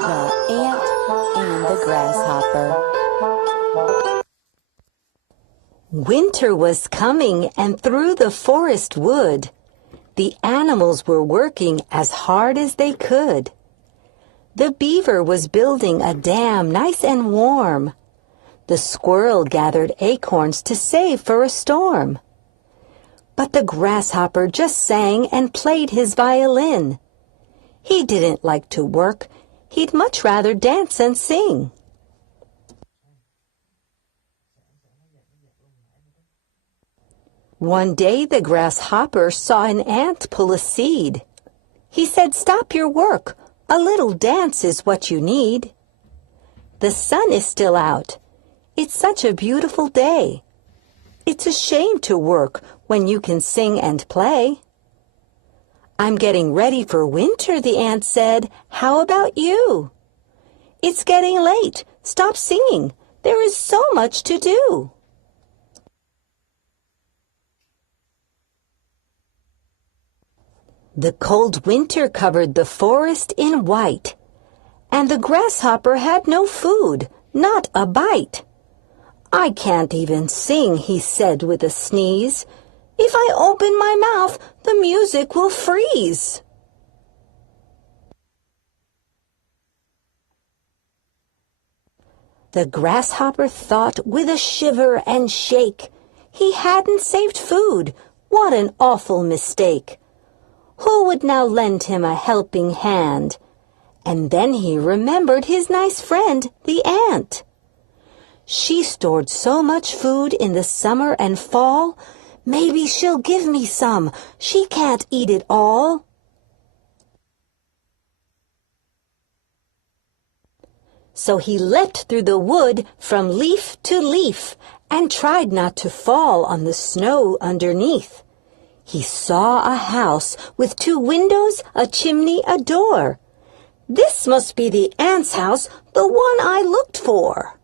The Ant and the Grasshopper. Winter was coming, and through the forest wood, the animals were working as hard as they could. The beaver was building a dam nice and warm. The squirrel gathered acorns to save for a storm. But the grasshopper just sang and played his violin. He didn't like to work. He'd much rather dance and sing. One day the grasshopper saw an ant pull a seed. He said, "Stop your work. A little dance is what you need. The sun is still out. It's such a beautiful day. It's a shame to work when you can sing and play." "I'm getting ready for winter," the ant said. "How about you?" "It's getting late. Stop singing. There is so much to do." The cold winter covered the forest in white, and the grasshopper had no food, not a bite. "I can't even sing," he said with a sneeze. "If I open my mouth, the music will freeze." The grasshopper thought with a shiver and shake. He hadn't saved food. What an awful mistake. Who would now lend him a helping hand? And then he remembered his nice friend, the ant. "She stored so much food in the summer and fall. Maybe she'll give me some. She can't eat it all." So he leapt through the wood from leaf to leaf and tried not to fall on the snow underneath. He saw a house with 2 windows, a chimney, a door. "This must be the ant's house, the one I looked for."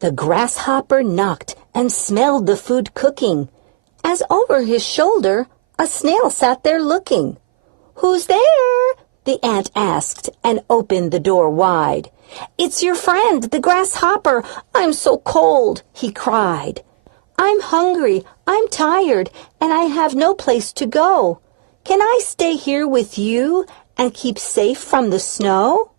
The grasshopper knocked and smelled the food cooking, as over his shoulder a snail sat there looking. "Who's there?" the ant asked and opened the door wide. "It's your friend, the grasshopper. I'm so cold," he cried. "I'm hungry, I'm tired, and I have no place to go. Can I stay here with you and keep safe from the snow?"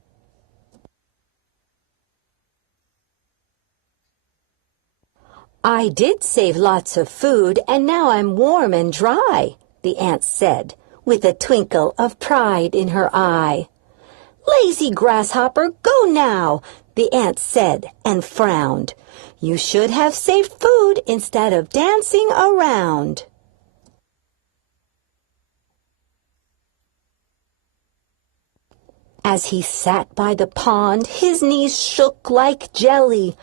"I did save lots of food, and now I'm warm and dry," the ant said, with a twinkle of pride in her eye. "Lazy grasshopper, go now," the ant said and frowned. "You should have saved food instead of dancing around." As he sat by the pond, his knees shook like jelly.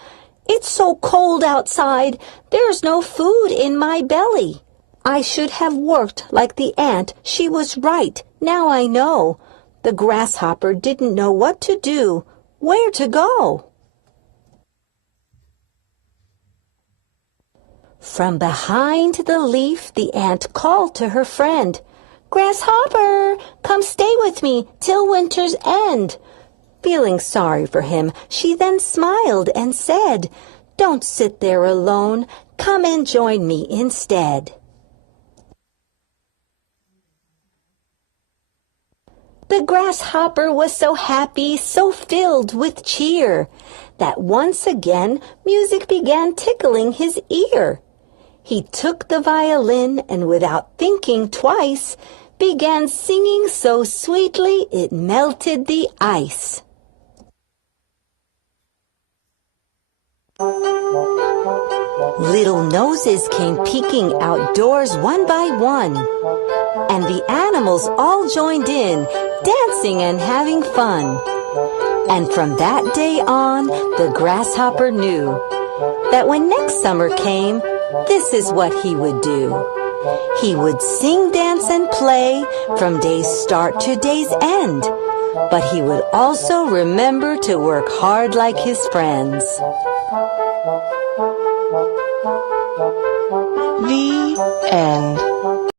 "It's so cold outside, there's no food in my belly. I should have worked like the ant. She was right, now I know. The grasshopper didn't know what to do, where to go." From behind the leaf, the ant called to her friend, "Grasshopper, come stay with me till winter's end." Feeling sorry for him, she then smiled and said, "Don't sit there alone. Come and join me instead." The grasshopper was so happy, so filled with cheer, that once again music began tickling his ear. He took the violin and without thinking twice, began singing so sweetly it melted the ice. Little noses came peeking outdoors one by one, and the animals all joined in, dancing and having fun. And from that day on, the grasshopper knew that when next summer came, this is what he would do. He would sing, dance, and play from day's start to day's end, but he would also remember to work hard like his friends. The end.